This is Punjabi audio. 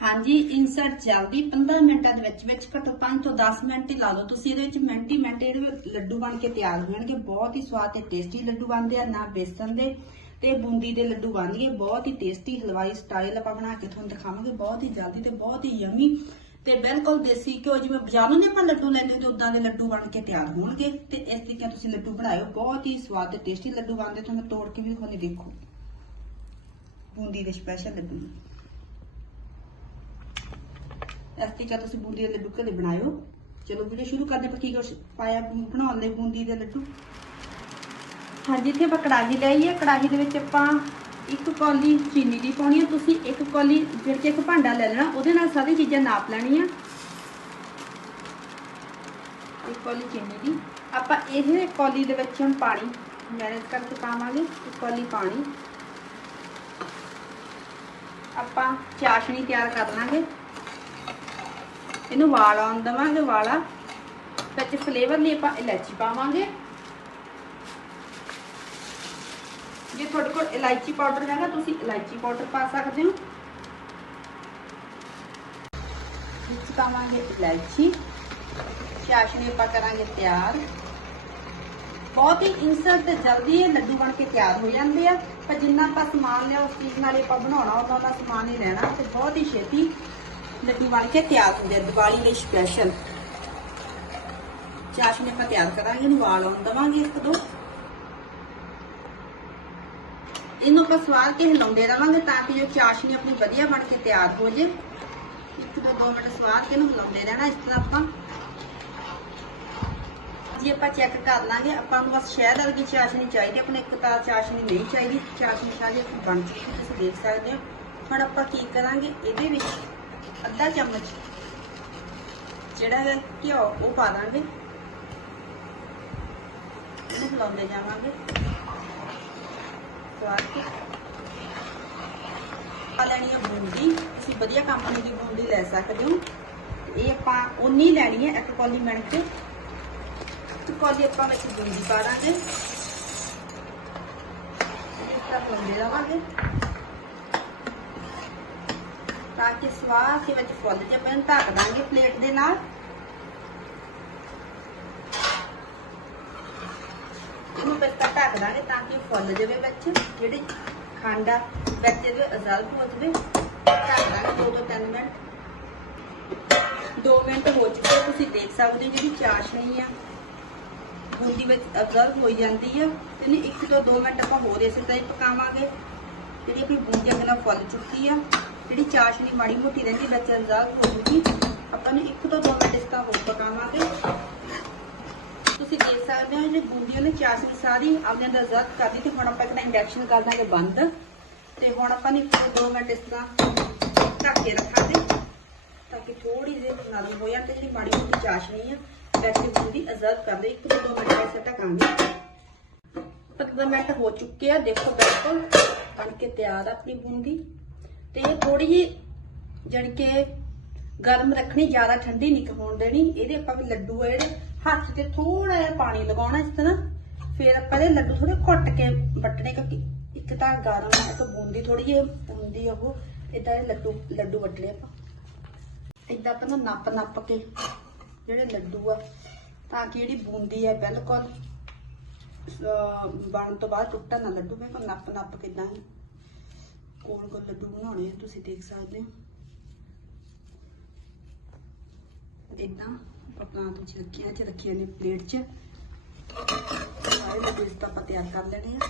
ਹਾਂਜੀ ਇਨਸਰਟ ਜਲਦੀ 15 ਮਿੰਟਾਂ ਦੇ ਵਿੱਚ ਵਿੱਚ ਘੱਟੋ 5 ਤੋਂ 10 ਮਿੰਟ ਹੀ ਲਾ ਲਓ। ਤੁਸੀਂ ਇਹਦੇ ਵਿੱਚ ਮਿੰਟ ਹੀ ਮਿੰਟ ਇਹਦੇ ਲੱਡੂ ਬਣ ਕੇ ਤਿਆਰ ਹੋ ਬਹੁਤ ਹੀ ਸਵਾਦ ਤੇ ਟੇਸਟੀ ਲੱਡੂ ਬਣਦੇ ਆ, ਨਾ ਬੇਸਨ ਦੇ ਤੇ ਬੂੰਦੀ ਦੇ ਲੱਡੂ ਬਣਨਗੇ ਬਹੁਤ ਹੀ ਟੇਸਟੀ ਹਲਵਾਈ ਸਟਾਈਲ ਆਪਾਂ ਬਣਾ ਕੇ ਤੁਹਾਨੂੰ ਦਿਖਾਵਾਂਗੇ। ਬਹੁਤ ਹੀ ਜਲਦੀ ਤੇ ਬਹੁਤ ਹੀ ਯਮੀ ਤੇ ਬਿਲਕੁਲ ਦੇਸੀ ਘਿਓ, ਜਿਵੇਂ ਬਾਜ਼ਾਰੋਂ ਦੇ ਆਪਾਂ ਲੱਡੂ ਲੈਂਦੇ ਤੇ ਉਦਾਂ ਦੇ ਲੱਡੂ ਬਣ ਕੇ ਤਿਆਰ ਹੋਣਗੇ। ਤੇ ਇਸ ਤਰੀਕੇ ਨਾਲ ਤੁਸੀਂ ਲੱਡੂ ਬਣਾਇਓ। ਬਹੁਤ ਹੀ ਸਵਾਦ ਤੇ ਟੇਸਟੀ ਲੱਡੂ ਬਣਦੇ। ਤੁਹਾਨੂੰ ਤੋੜ ਕੇ ਵੀ ਦਿਖਾਉਂਦੇ ਦੇਖੋ। ਬੂੰਦੀ ਦੇ ਸਪੈਸ਼ਲ ਲੱਡੂ। ਇਸ ਤਰੀਕੇ ਤੁਸੀਂ ਬੂੰਦੀ ਦੇ ਲੱਡੂ ਘਰੇ ਬਣਾਇਓ। ਚਲੋ ਵੀਡੀਓ ਸ਼ੁਰੂ ਕਰਦੇ ਆਪਾਂ ਕੀ ਕੁਛ ਪਾਇਆ ਬਣਾਉਣ ਲਈ ਬੂੰਦੀ ਦੇ ਲੱਡੂ। ਹਾਂਜੀ, ਇੱਥੇ ਆਪਾਂ ਕੜਾਹੀ ਲਈ ਹੈ ਕੜਾਹੀ ਦੇ ਵਿੱਚ ਆਪਾਂ ਇੱਕ ਕੌਲੀ ਚੀਨੀ ਦੀ ਪਾਉਣੀ ਹੈ ਤੁਸੀਂ ਇੱਕ ਕੌਲੀ ਜਿਹੜੇ ਚ ਇੱਕ ਭਾਂਡਾ ਲੈ ਲੈਣਾ, ਉਹਦੇ ਨਾਲ ਸਾਰੀ ਚੀਜ਼ਾਂ ਨਾਪ ਲੈਣੀਆਂ। ਇੱਕ ਕੌਲੀ ਚੀਨੀ ਦੀ। ਆਪਾਂ ਇਹ ਕੌਲੀ ਦੇ ਵਿੱਚ ਹੁਣ ਪਾਣੀ ਮੈਨੇਜ ਕਰਕੇ ਪਾਵਾਂਗੇ। ਇੱਕ ਕੌਲੀ ਪਾਣੀ। ਆਪਾਂ ਚਾਸ਼ਣੀ ਤਿਆਰ ਕਰ ਲਾਂਗੇ। ਇਹਨੂੰ ਵਾਲ ਆਉਣ ਦੇਵਾਂਗੇ, ਵਾਲਾ ਵਿੱਚ ਫਲੇਵਰ ਲਈ ਆਪਾਂ ਇਲਾਇਚੀ ਪਾਵਾਂਗੇ। ਜੇ ਤੁਹਾਡੇ ਕੋਲ ਇਲਾਇਚੀ ਪਾਊਡਰ ਹੈਗਾ, ਤੁਸੀਂ ਇਲਾਇਚੀ ਪਾਊਡਰ ਪਾ ਸਕਦੇ ਹੋ। ਵਿੱਚ ਪਾਵਾਂਗੇ ਇਲਾਇਚੀ। ਚਾਸ਼ਨੀ ਆਪਾਂ ਕਰਾਂਗੇ ਤਿਆਰ। ਬਹੁਤ ਹੀ ਇਨਸਟੈਂਟ ਤੇ ਜਲਦੀ ਇਹ ਲੱਡੂ ਬਣ ਕੇ ਤਿਆਰ ਹੋ ਜਾਂਦੇ ਆ। ਪਰ ਜਿੰਨਾ ਆਪਾਂ ਸਮਾਨ ਲਿਆ, ਉਸ ਚੀਜ਼ ਨਾਲ ਹੀ ਆਪਾਂ ਬਣਾਉਣਾ, ਉਹਨਾਂ ਦਾ ਸਮਾਨ ਹੀ ਲੈਣਾ ਤੇ ਬਹੁਤ ਹੀ ਛੇਤੀ ਲੱਡੂ ਬਣ ਕੇ ਤਿਆਰ ਹੁੰਦੇ ਆ, ਦੀਵਾਲੀ ਲਈ ਸਪੈਸ਼ਲ ਚਾਸ਼ਨੀ ਆਪਾਂ ਤਿਆਰ ਕਰਾਂਗੇ, ਇਹਨੂੰ ਵਾਲ ਆਉਣ ਦਵਾਂਗੇ ਇੱਕ ਦੋ। ਇਹਨੂੰ ਆਪਾਂ ਸਵਾਰ ਕੇ ਹਿਲਾਉਂਦੇ ਰਵਾਂਗੇ ਤਾਂ ਕਿ ਜੋ ਚਾਸ਼ਨੀ ਆਪਣੀ ਵਧੀਆ ਬਣ ਕੇ ਤਿਆਰ ਹੋ ਜੇ। ਇੱਕ ਤੋਂ ਦੋ ਮਿੰਟ ਸਵਾਰ ਕੇ ਇਹਨੂੰ ਹਿਲਾਉਂਦੇ ਰਹਿਣਾ, ਇਸ ਤਰ੍ਹਾਂ ਆਪਾਂ। ਜੀ ਆਪਾਂ ਚੈੱਕ ਕਰ ਲਾਂਗੇ, ਆਪਾਂ ਨੂੰ ਬਸ ਸ਼ਹਿਦ ਵਰਗੀ ਚਾਸ਼ਨੀ ਚਾਹੀਦੀ ਆਪਣੇ ਇੱਕ ਤਾਂ ਚਾਸ਼ਨੀ ਨਹੀਂ ਚਾਹੀਦੀ। ਚਾਸ਼ਨੀ ਸਾਡੀ ਬਣ ਚੁੱਕੀ ਤੁਸੀਂ ਦੇਖ ਸਕਦੇ ਹੋ। ਹੁਣ ਆਪਾਂ ਕੀ ਕਰਾਂਗੇ, ਇਹਦੇ ਵਿੱਚ ਅੱਧਾ ਚਮਚ। ਜਿਹੜਾ ਹੈ ਘਿਓ, ਉਹ ਪਾ ਦਾਂਗੇ। ਇਹਨੂੰ ਹਿਲਾਉਂਦੇ ਜਾਵਾਂਗੇ। ਸਵਾਦ ਕੇ। ਪਾ ਲੈਣੀ ਹੈ ਬੂੰਦੀ। ਤੁਸੀਂ ਵਧੀਆ ਕੰਪਨੀ ਦੀ ਬੂੰਦੀ ਲੈ ਸਕਦੇ ਹੋ। ਇਹ ਆਪਾਂ ਉਨੀ ਲੈਣੀ ਹੈ, ਇੱਕ ਕੌਲੀ ਮਿਣ ਕੇ ਇੱਕ ਕੌਲੀ ਆਪਾਂ ਵਿੱਚ ਬੂੰਦੀ ਪਾ ਦਾਂਗੇ। ਇਸ ਤਰ੍ਹਾਂ ਬੁੰਦੇ ਰਵਾਂਗੇ। ਤਾਂ ਕਿ ਸਵਾਦ ਦੇ ਵਿੱਚ ਫੁੱਲ ਜੇ ਆਪਾਂ ਢੱਕ ਦਾਂਗੇ ਪਲੇਟ ਦੇ ਨਾਲ। ਇਹਨੂੰ ਬਸ ਤਾਂ ਢੱਕ ਦਾਂਗੇ ਤਾਂ ਕਿ ਫੁੱਲ ਜਾਵੇ ਵਿੱਚ, ਜਿਹੜੀ ਖੰਡ ਆ, ਵਿੱਚ ਇਹਦੇ ਅਜ਼ਲਬ ਹੋ ਜਾਵੇ। ਢੱਕ ਦਾਂਗੇ ਦੋ ਤੋਂ ਤਿੰਨ ਮਿੰਟ। 2 ਮਿੰਟ ਹੋ ਚੁੱਕੇ ਤੁਸੀਂ ਦੇਖ ਸਕਦੇ ਹੋ ਜਿਹੜੀ ਚਾਸ਼ਨੀ ਆ, ਬੂੰਦੀ ਵਿੱਚ ਅਬਜ਼ਰਵ ਹੋਈ ਜਾਂਦੀ ਆ। ਤੇ ਇਹਨੂੰ 1 ਤੋਂ 2 ਮਿੰਟ ਆਪਾਂ ਹੋਰ ਇਸੇ ਤਰ੍ਹਾਂ ਹੀ ਪਕਾਵਾਂਗੇ। ਜਿਹੜੀ ਆਪਣੀ ਬੂੰਦੀ ਨਾਲ ਫੁੱਲ ਚੁੱਕੀ ਆ। ਜਿਹੜੀ ਚਾਸ਼ਨੀ ਮਾੜੀ ਮੋਟੀ ਰਹਿੰਦੀ ਵਿੱਚ ਅਬਜ਼ਰਵ ਹੋ ਜੂਗੀ ਆਪਾਂ ਨੂੰ 1 ਤੋਂ 2 ਮਿੰਟ ਇਸ ਤਰ੍ਹਾਂ ਹੋਰ ਪਕਾਵਾਂਗੇ। ਤੁਸੀਂ ਦੇਖ ਸਕਦੇ ਹੋ ਜੇ ਬੂੰਦੀ ਉਹਨੇ ਚਾਸ਼ਨੀ ਸਾਰੀ ਆਪਣੇ ਅੰਦਰ ਜ਼ਰਤ ਕਰਦੀ ਤੇ ਹੁਣ ਆਪਾਂ ਇੱਕ ਇੰਡਕਸ਼ਨ ਕਰ ਦਾਂਗੇ ਬੰਦ। ਤੇ ਹੁਣ ਆਪਾਂ ਨੇ 2 ਮਿੰਟ ਇਸ ਤਰ੍ਹਾਂ ਢੱਕ ਕੇ ਰੱਖਾਂਗੇ। ਤਾਂ ਕਿ ਥੋੜੀ ਜਿਹੀ ਨਰਮ ਹੋ ਜਾਣ ਤੇ ਜਿਹੜੀ ਮਾੜੀ ਮੋਟੀ ਚਾਸ਼ਨੀ ਆ ਵੈਸੇ ਬੂੰਦੀ ਅਜ਼ਰਬ ਕਰ ਦੇ, ਇੱਕ ਤੋਂ ਦੋ ਮਿੰਟ ਐਸੇ ਢਕਾਂਗੇ। ਪੰਦਰਾਂ ਮਿੰਟ ਹੋ ਚੁੱਕੇ ਆ, ਦੇਖੋ ਬਿਲਕੁਲ ਬਣ ਕੇ ਤਿਆਰ ਆ ਆਪਣੀ ਬੂੰਦੀ। ਤੇ ਇਹ ਥੋੜੀ ਜਿਹੀ ਜਾਣੀ ਕਿ ਗਰਮ ਰੱਖਣੀ, ਜ਼ਿਆਦਾ ਠੰਡੀ ਨਹੀਂ ਹੋਣ ਦੇਣੀ। ਇਹਦੇ ਆਪਾਂ ਵੀ ਲੱਡੂ ਆ ਜਿਹੜੇ, ਹੱਥ ਤੇ ਥੋੜਾ ਜਿਹਾ ਪਾਣੀ ਲਗਾਉਣਾ ਇਸ ਤਰ੍ਹਾਂ। ਫਿਰ ਆਪਾਂ ਇਹ ਲੱਡੂ ਥੋੜੇ ਘੁੱਟ ਕੇ ਵੱਟਣੇ, ਕਿਉਂਕਿ ਇੱਕ ਤਾਂ ਗਰਮ ਹੈ ਤਾਂ ਬੂੰਦੀ ਥੋੜੀ ਜਿਹੀ ਹੁੰਦੀ ਉਹ। ਇਦਾਂ ਇਹ ਲੱਡੂ ਲੱਡੂ ਵੱਟਣੇ ਆਪਾਂ। ਇਦਾਂ ਆਪਾਂ ਨਾ ਨੱਪ ਨੱਪ ਕੇ ਜਿਹੜੇ ਲੱਡੂ ਆ, ਤਾਂ ਕਿ ਜਿਹੜੀ ਬੂੰਦੀ ਹੈ ਬਿਲਕੁਲ, ਅਹ, ਬਣਨ ਤੋਂ ਬਾਅਦ ਟੁੱਟਣ ਨਾ ਲੱਡੂ, ਬਿਲਕੁਲ ਨੱਪ ਨੱਪ ਕੇ ਹੀ। ਕੋਲ ਕੋਲ ਲੱਡੂ ਬਣਾਉਣੇ ਆ, ਤੁਸੀਂ ਦੇਖ ਸਕਦੇ ਹੋ। ਇਦਾਂ ਆਪਣਾ ਤੁਸੀਂ ਰੱਖਿਆ ਚ ਰੱਖਿਆ ਨੇ ਪਲੇਟ 'ਚ। ਸਾਰੇ ਲੱਡੂ ਇਸ ਤਰ੍ਹਾਂ ਆਪਾਂ ਤਿਆਰ ਕਰ ਲੈਣੇ ਆ।